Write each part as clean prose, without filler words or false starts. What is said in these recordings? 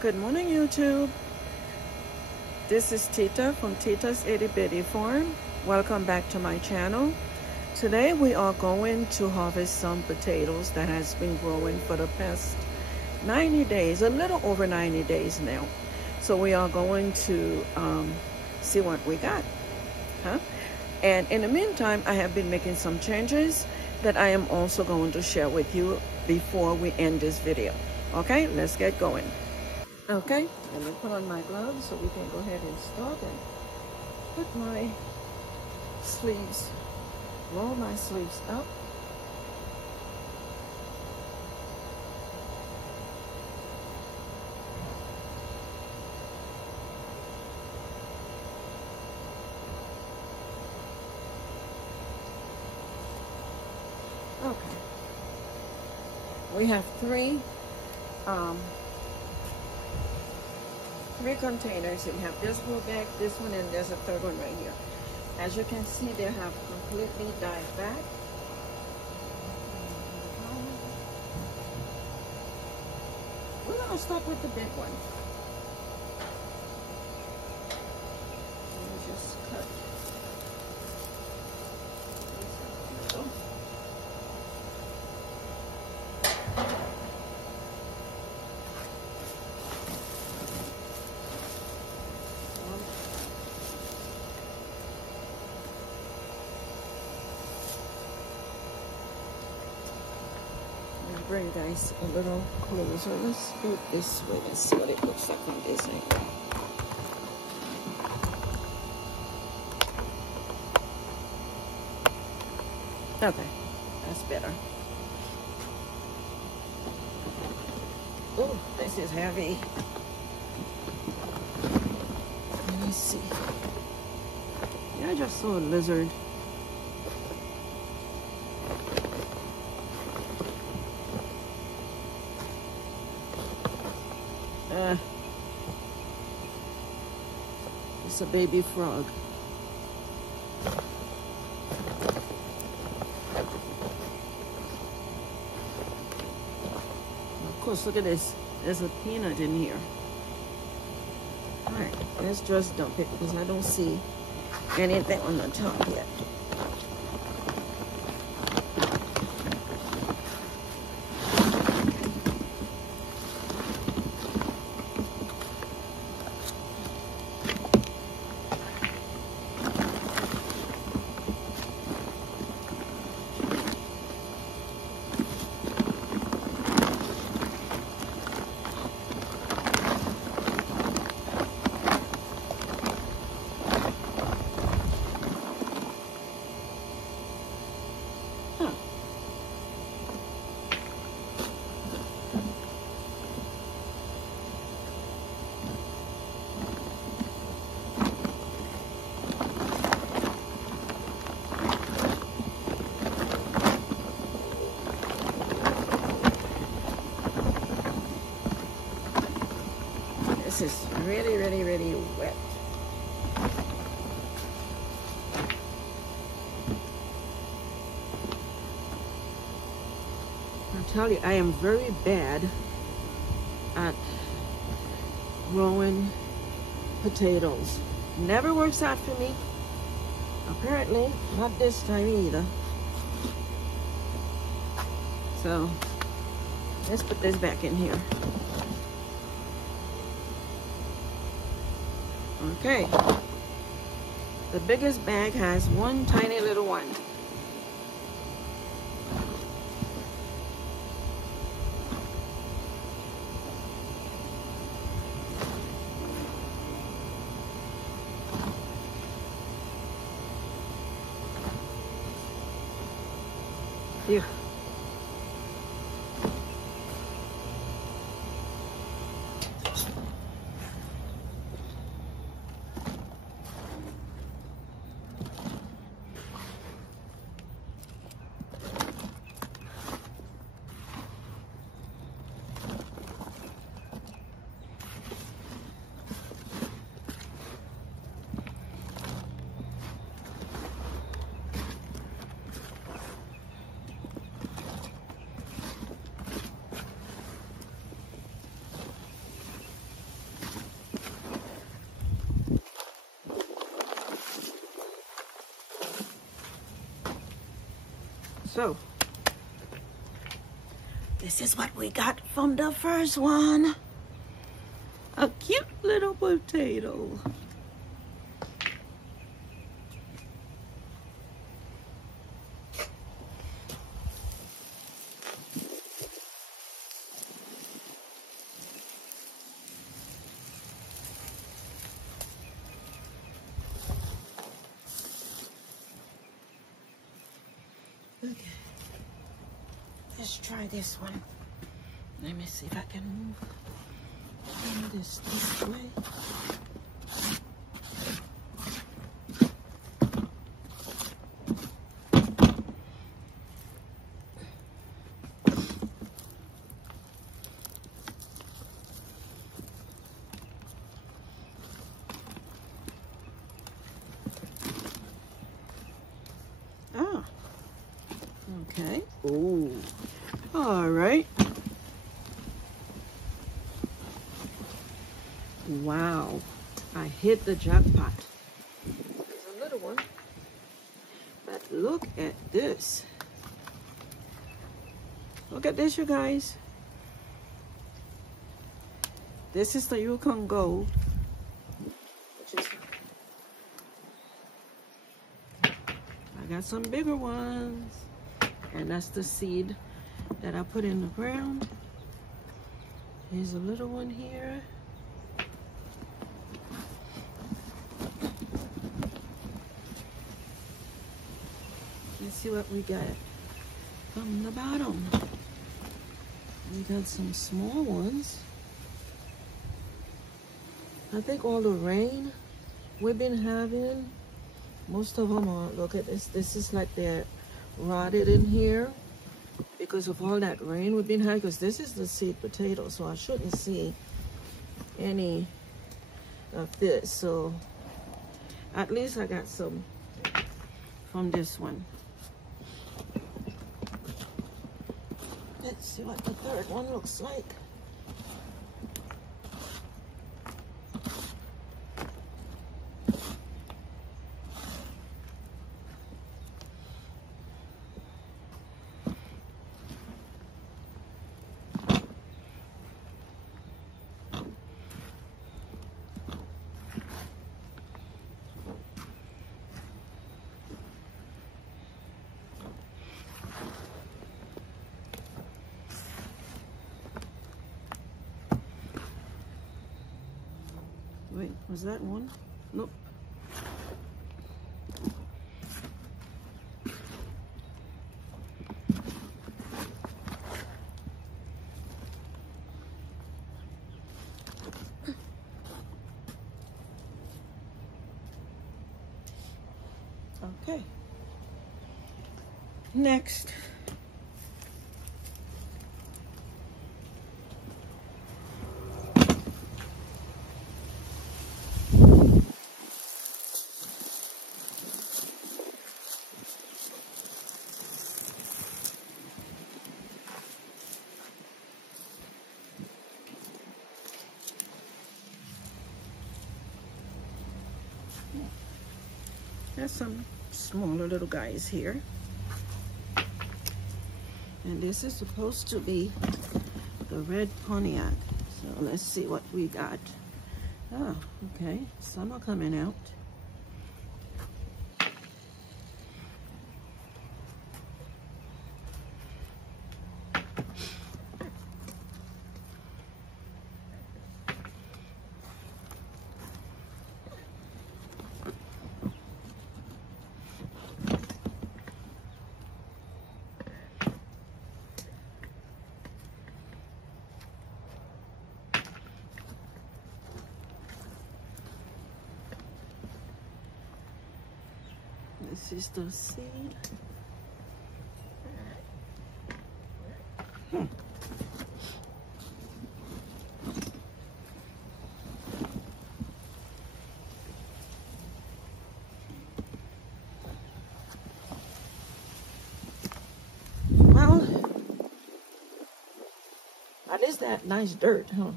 Good morning, YouTube. This is Tita from Tita's Itty Bitty Farm. Welcome back to my channel. Today we are going to harvest some potatoes that has been growing for the past 90 days, a little over 90 days now. So we are going to see what we got. And in the meantime, I have been making some changes that I am also going to share with you before we end this video. Okay, let's get going. Okay, let me put on my gloves so we can go ahead and start and put my sleeves, roll my sleeves up. Okay, we have three containers. We have this grow bag, this one, and there's a third one right here. As you can see, they have completely died back. We're gonna start with the big one. Let me just cut. Bring guys a little closer. Let's go this way. Let's see what it looks like from this angle. Okay, that's better. Oh, this is heavy. Let me see. Yeah, I just saw a lizard. It's a baby frog. Of course, look at this. There's a peanut in here. All right, let's just dump it because I don't see anything on the top yet. This is really, really, really wet. I tell you, I am very bad at growing potatoes. Never works out for me. Apparently, not this time either. So, let's put this back in here. Okay, the biggest bag has one tiny little one. Here. So, this is what we got from the first one. A cute little potato. Okay, let's try this one. Let me see if I can move this way. Ah, okay. Ooh, all right. Wow, I hit the jackpot. There's a little one. But look at this. Look at this, you guys. This is the Yukon Gold, which is, I got some bigger ones. And that's the seed that I put in the ground. Here's a little one here. Let's see what we got from the bottom. We got some small ones. I think all the rain we've been having, most of them are, look at this. This is like they're rotted in here because of all that rain we've been having, because this is the seed potato, so I shouldn't see any of this. So at least I got some from this one. Let's see what the third one looks like. Wait, was that one? Nope. Okay. Next. There's some smaller little guys here. And this is supposed to be the red Pontiac. So let's see what we got. Oh, okay. Some are coming out. This is the seed. Well, at least that nice dirt, huh?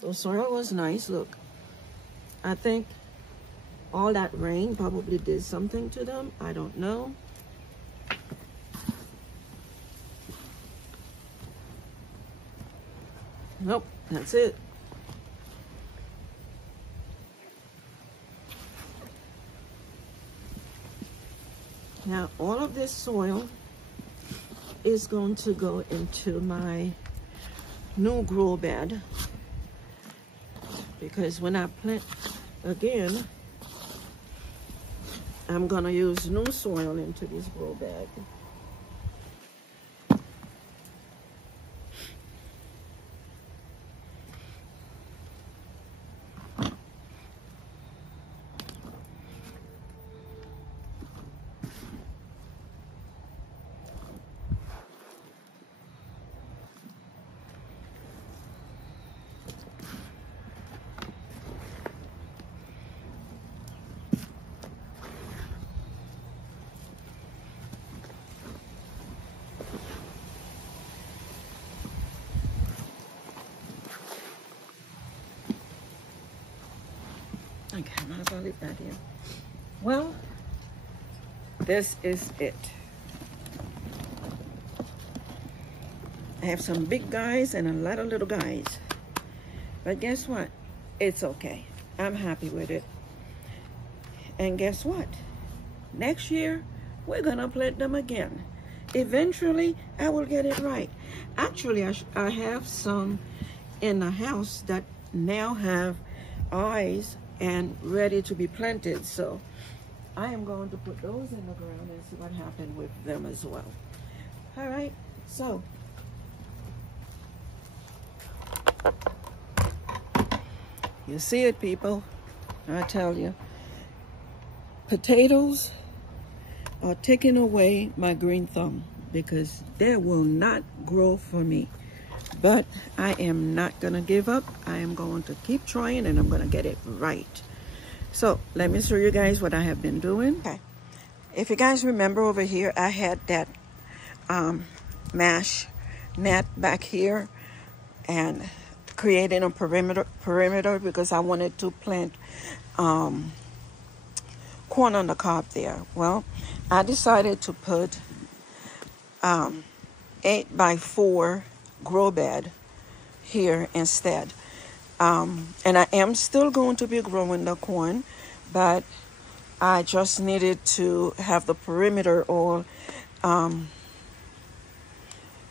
The soil was nice, look. I think all that rain probably did something to them. I don't know. Nope, that's it. Now, all of this soil is going to go into my new grow bed, because when I plant again, I'm gonna use new soil into this grow bag. Okay, I might as well leave that here. Well, this is it. I have some big guys and a lot of little guys. But guess what? It's okay. I'm happy with it. And guess what? Next year, we're gonna plant them again. Eventually, I will get it right. Actually, I have some in the house that now have eyes and ready to be planted. So I am going to put those in the ground and see what happened with them as well. All right, so you see it, people. I tell you, potatoes are taking away my green thumb because they will not grow for me. But I am not gonna give up. I am going to keep trying and I'm gonna get it right. So let me show you guys what I have been doing. Okay. If you guys remember over here, I had that mesh net back here and creating a perimeter because I wanted to plant corn on the cob there. Well, I decided to put 8x4 grow bed here instead. And I am still going to be growing the corn, but I just needed to have the perimeter all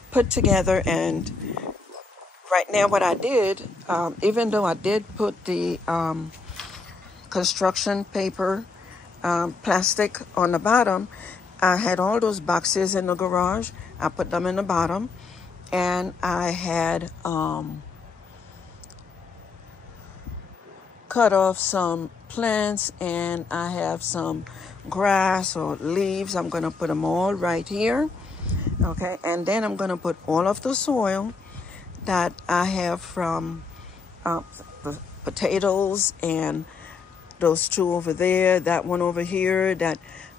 put together. And right now what I did, even though I did put the construction paper plastic on the bottom, I had all those boxes in the garage. I put them in the bottom. And I had cut off some plants, and I have some grass or leaves. I'm going to put them all right here. Okay, and then I'm going to put all of the soil that I have from the potatoes and those two over there, that one over here, that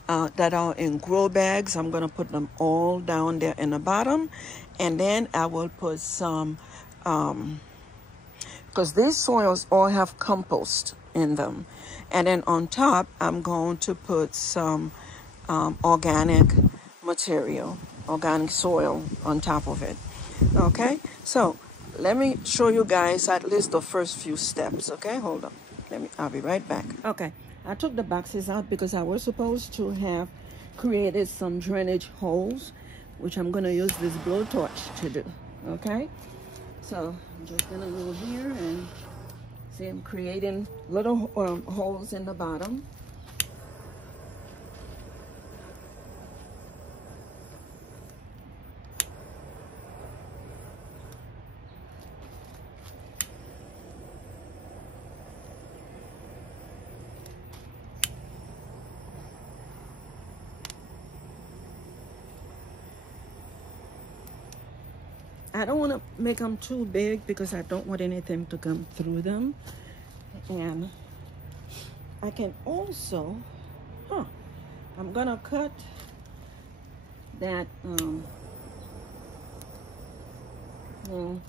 are in grow bags. I'm going to put them all down there in the bottom. And then I will put some, because these soils all have compost in them. And then on top, I'm going to put some organic material, organic soil on top of it. Okay, so let me show you guys at least the first few steps. Okay, hold on. I'll be right back. Okay, I took the boxes out because I was supposed to have created some drainage holes, which I'm going to use this blowtorch to do. Okay, so I'm just going to go here and see I'm creating little holes in the bottom. I don't want to make them too big because I don't want anything to come through them. And I can also, I'm gonna cut that, well,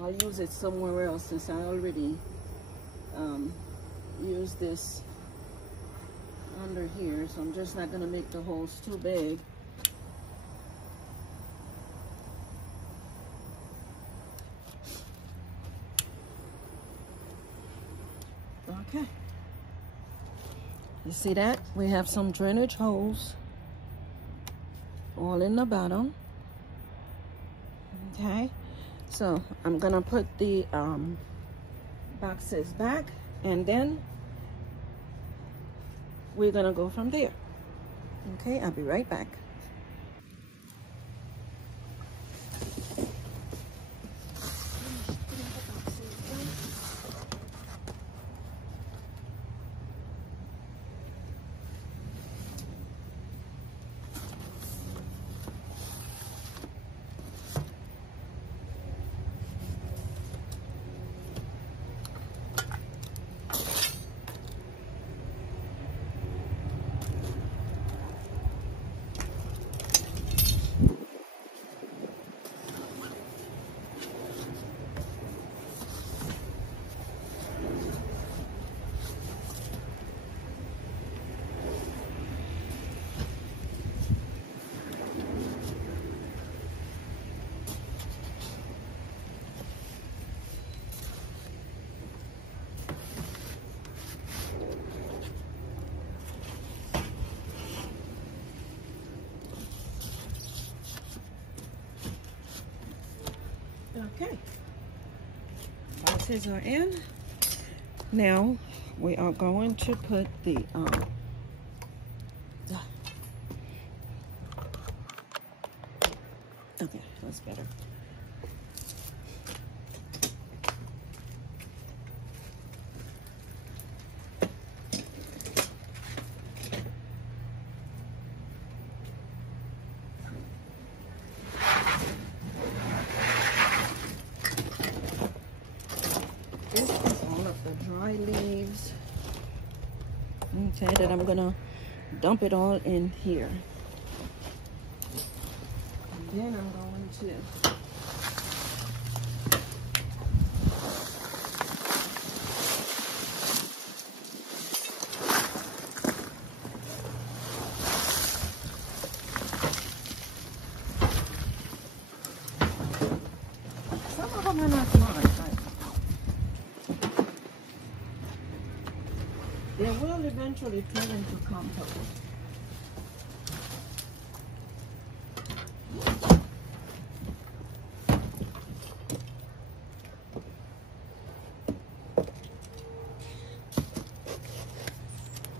I'll use it somewhere else since I already used this under here. So I'm just not gonna make the holes too big. Okay. You see that? We have some drainage holes all in the bottom. Okay. So I'm gonna put the boxes back, and then we're gonna go from there. Okay, I'll be right back. Okay, boxes are in. Now we are going to put the okay, that's better. This is all of the dry leaves, okay, that I'm gonna dump it all in here. And then I'm going to some of them are not mine, but they will eventually turn into compost.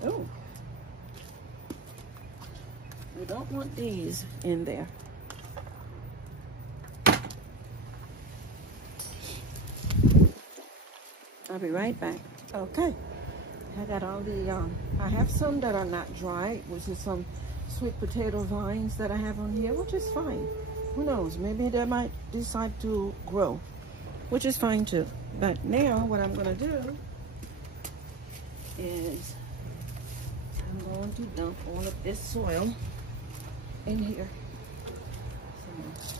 Oh, we don't want these in there. I'll be right back. Okay, I got all the, I have some that are not dry, which is some sweet potato vines that I have on here, which is fine. Who knows, maybe they might decide to grow, which is fine too. But now what I'm gonna do is I'm going to dump all of this soil in here. So,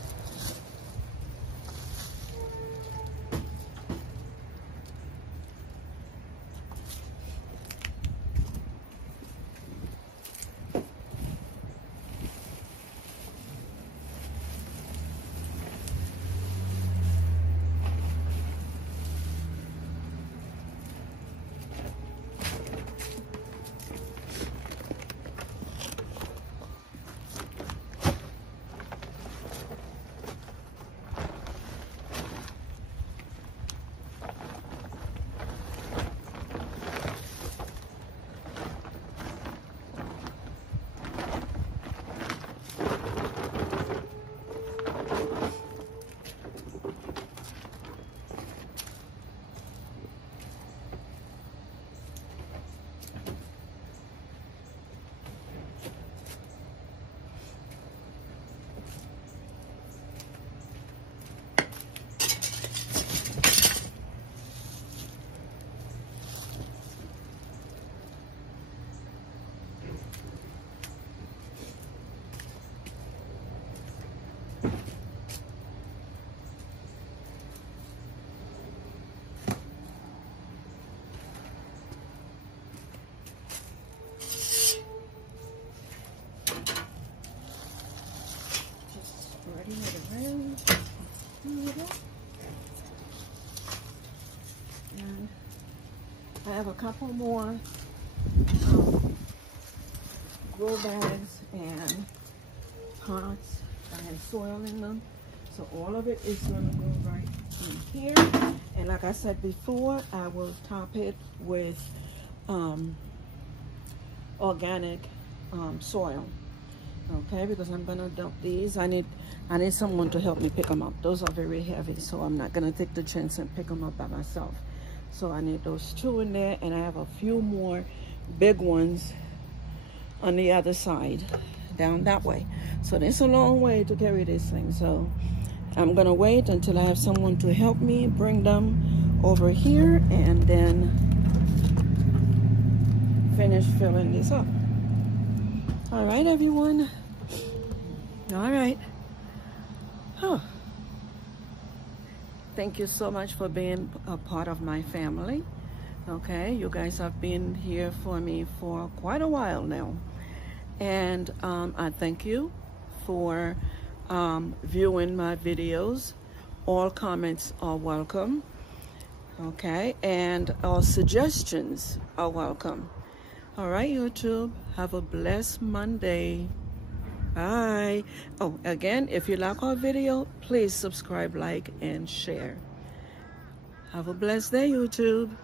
I have a couple more grow bags and pots that have soil in them. So all of it is going to go right in here. And like I said before, I will top it with organic soil. Okay, because I'm gonna dump these. I need someone to help me pick them up. Those are very heavy, so I'm not gonna take the chance and pick them up by myself. So I need those 2 in there, and I have a few more big ones on the other side, down that way. So it's a long way to carry this thing. So I'm gonna wait until I have someone to help me bring them over here, and then finish filling this up. All right, everyone. All right. Oh. Thank you so much for being a part of my family. Okay, you guys have been here for me for quite a while now. And I thank you for viewing my videos. All comments are welcome. Okay, and all suggestions are welcome. All right, YouTube, have a blessed Monday. Bye. Oh, again, if you like our video, please subscribe, like, and share. Have a blessed day, YouTube.